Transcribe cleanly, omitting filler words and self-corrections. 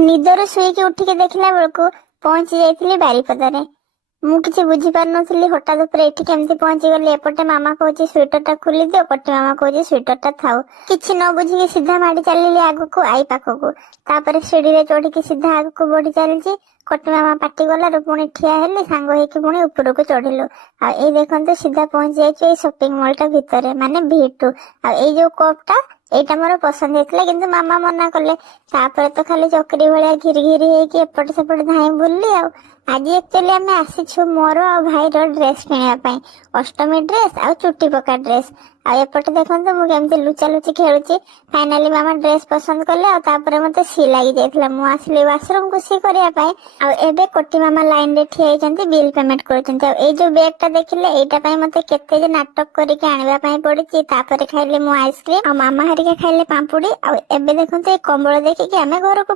ନିଦରୁ ଶୋଇକି ଉଠିକି ଦେଖିଲା ବେଳକୁ ପହଞ୍ଚି ଯାଇଥିଲି ବାରିପଦାରେ। ମୁଁ କିଛି ବୁଝିପାରୁନଥିଲି ହଠାତ୍ ଉପରେ ଏଠି କେମିତି ପହଞ୍ଚିଗଲି। ଏପଟେ ମାମା କହୁଛି ସ୍ୱେଟର ଟା ଖୋଲିଦିଅ, କଟି ମାମା କହୁଛି ସ୍ୱେଟର ଟା ଥାଉ। କିଛି ନ ବୁଝିକି ସିଧା ମାଡି ଚାଲିଲି ଆଗକୁ ଆଈ ପାଖକୁ। ତାପରେ ସିଡିରେ ଚଢିକି ସିଧା ଆଗକୁ ବଢି ଚାଲିଛି। କଟି ମାମା ପାଟି ଗଲାରୁ ପୁଣି ଠିଆ ହେଲି, ସାଙ୍ଗ ହେଇକି ପୁଣି ଉପରକୁ ଚଢିଲୁ। ଆଉ ଏଇ ଦେଖନ୍ତୁ ସିଧା ପହଞ୍ଚି ଯାଇଛୁ ଏଇ ସପିଂ ମଲ୍ ଟା ଭିତରେ, ମାନେ V2। ଆଉ ଏଇ ଯୋଉ କପ୍ ଟା ଏଇଟା ମୋର ପସନ୍ଦ ହେଇଥିଲା, କିନ୍ତୁ ମାମା ମନା କଲେ। ତାପରେ ତ ଖାଲି ଚକ୍ରୀ ଭଳିଆ ଘିରି ଘିରି ହେଇକି ଏପଟେ ସେପଟେ ଧାଇଁ ବୁଲିଲି। ଆଉ ଆଜି ଆକ୍ଚୁଆଲି ଆମେ ଆସିଛୁ ମୋର ଆଉ ଭାଇର ଡ୍ରେସ୍ କିଣିବା ପାଇଁ, ଅଷ୍ଟମୀ ଡ୍ରେସ୍ ଆଉ ଚୁଟି ପକା ଡ୍ରେସ୍। ଆଉ ଏପଟେ ଦେଖନ୍ତୁ ମୁଁ କେମିତି ଲୁଚା ଲୁଚି ଖେଳୁଛି। ଫାଇନାଲି ମାମା ଡ୍ରେସ୍ ପସନ୍ଦ କଲେ, ଆଉ ତାପରେ ମତେ ସି ଲାଗି ଯାଇଥିଲା। ମୁଁ ଆସିଲି ୱାସରୁମ୍ କୁ ସି କରିବା ପାଇଁ। ଆଉ ଏବେ କୋଟି ମାମା ଲାଇନ୍ ରେ ଠିଆ ହେଇଛନ୍ତି, ବିଲ୍ ପେମେଣ୍ଟ କରୁଛନ୍ତି। ଆଉ ଏଇ ଯୋଉ ବ୍ୟାଗ୍ ଟା ଦେଖିଲେ, ଏଇଟା ପାଇଁ ମତେ କେତେ ଯେ ନାଟକ କରିକି ଆଣିବା ପାଇଁ ପଡିଛି। ତାପରେ ଖାଇଲି ମୁଁ ଆଇସ୍କ୍ରିମ୍, ଆଉ ମାମା ହେରିକା ଖାଇଲେ ପାମ୍ପୁଡି। ଆଉ ଏବେ ଦେଖନ୍ତୁ ଏଇ କମ୍ବଳ ଦେଖିକି ଆମେ ଘରକୁ